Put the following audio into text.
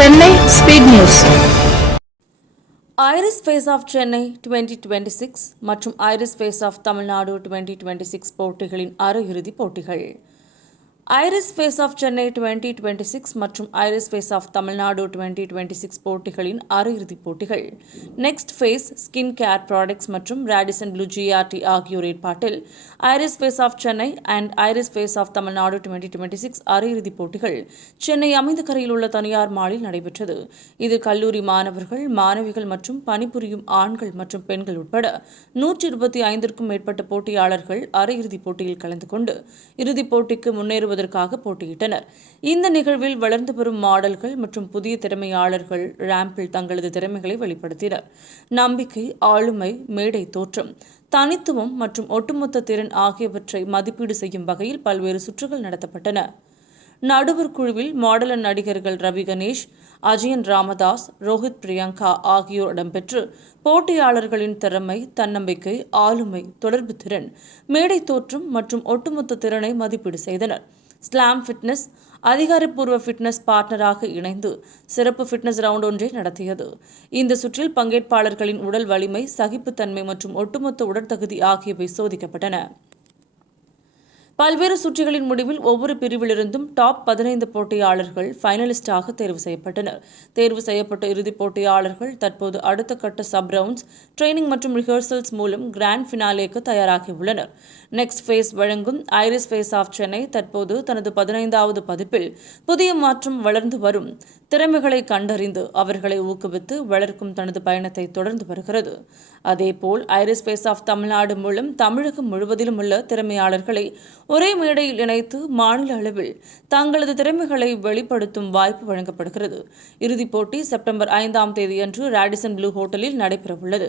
Chennai speed news. Iris face of Chennai 2026 மற்றும் iris face of Tamil Nadu 2026 போட்டிகளின் அரையிறுதிப் போட்டிகள். ஐரிஸ் ஃபேஸ் ஆஃப் சென்னை 2026 மற்றும் ஐரிஸ் ஃபேஸ் ஆஃப் தமிழ்நாடு 2026 போட்டிகளின் அரையிறுதிப் போட்டிகள். Next face skin care products மற்றும் ராடிசன் ப்ளூ GRT ஆகியோர் ஏற்பாட்டில் Iris face of Chennai and Iris face of Tamil Nadu 2026 அரையிறுதிப் போட்டிகள் சென்னை அமைந்தகரையில் உள்ள தனியார் மாலில் நடைபெற்றது. இது கல்லூரி மாணவர்கள், மாணவிகள் மற்றும் பணிபுரியும் ஆண்கள் மற்றும் பெண்கள் உட்பட 125க்கும் மேற்பட்ட போட்டியாளர்கள் அரையிறுதிப் போட்டியில் கலந்து கொண்டு இறுதிப் போட்டிக்கு முன்னேறுவது போட்டியிட்டனர். இந்த நிகழ்வில் வளர்ந்து வரும் மாடல்கள் மற்றும் புதிய திறமையாளர்கள் ரேம்பில் தங்களது திறமைகளை வெளிப்படுத்தினர். நம்பிக்கை, ஆளுமை, மேடை தோற்றம், தனித்துவம் மற்றும் ஒட்டுமொத்த திறன் ஆகியவற்றை மதிப்பீடு செய்யும் வகையில் பல்வேறு சுற்றுகள் நடத்தப்பட்டன. நடுவர் குழுவில் மாடலர் நடிகர்கள் ரவி கணேஷ், அஜயன் ராமதாஸ், ரோஹித் பிரியங்கா ஆகியோர் இடம்பெற்று போட்டியாளர்களின் திறமை, தன்னம்பிக்கை, ஆளுமை, தொடர்பு திறன், மேடை தோற்றம் மற்றும் ஒட்டுமொத்த திறனை மதிப்பீடு செய்தனர். ஸ்லாம் ஃபிட்னஸ் அதிகாரப்பூர்வ ஃபிட்னஸ் பார்ட்னராக இணைந்து சிறப்பு ஃபிட்னஸ் ரவுண்ட் ஒன்றை நடத்தியது. இந்த சுற்றில் பங்கேற்பாளர்களின் உடல் வலிமை, சகிப்புத்தன்மை மற்றும் ஒட்டுமொத்த உடற்தகுதி ஆகியவை சோதிக்கப்பட்டன. பல்வேறு சுற்றுகளின் முடிவில் ஒவ்வொரு பிரிவிலிருந்தும் டாப் 15 போட்டியாளர்கள் ஃபைனலிஸ்டாக தேர்வு செய்யப்பட்டனர். தேர்வு செய்யப்பட்ட இறுதிப் போட்டியாளர்கள் தற்போது அடுத்த கட்ட சப் ரவுண்ட்ஸ், ட்ரெய்னிங் மற்றும் ரிஹர்சல்ஸ் மூலம் கிராண்ட் ஃபினாலேக்கு தயாராகியுள்ளனர். நெக்ஸ்ட் ஃபேஸ் வழங்கும் ஐரிஸ் ஃபேஸ் ஆஃப் சென்னை தற்போது தனது 15வது பதிப்பில் புதிய மாற்றம் வளர்ந்து வரும் திறமைகளை கண்டறிந்து அவர்களை ஊக்குவித்து வளர்க்கும் தனது பயணத்தை தொடர்ந்து வருகிறது. அதேபோல் ஐரிஸ் ஃபேஸ் ஆஃப் தமிழ்நாடு மூலம் தமிழகம் முழுவதிலும் உள்ள திறமையாளர்களை ஒரே மேடையில் இணைத்து மாநில அளவில் தங்களது திறமைகளை வெளிப்படுத்தும் வாய்ப்பு வழங்கப்படுகிறது. இறுதிப் போட்டி செப்டம்பர் 5ஆம் தேதியன்று ராடிசன் ப்ளூ ஹோட்டலில் நடைபெறவுள்ளது.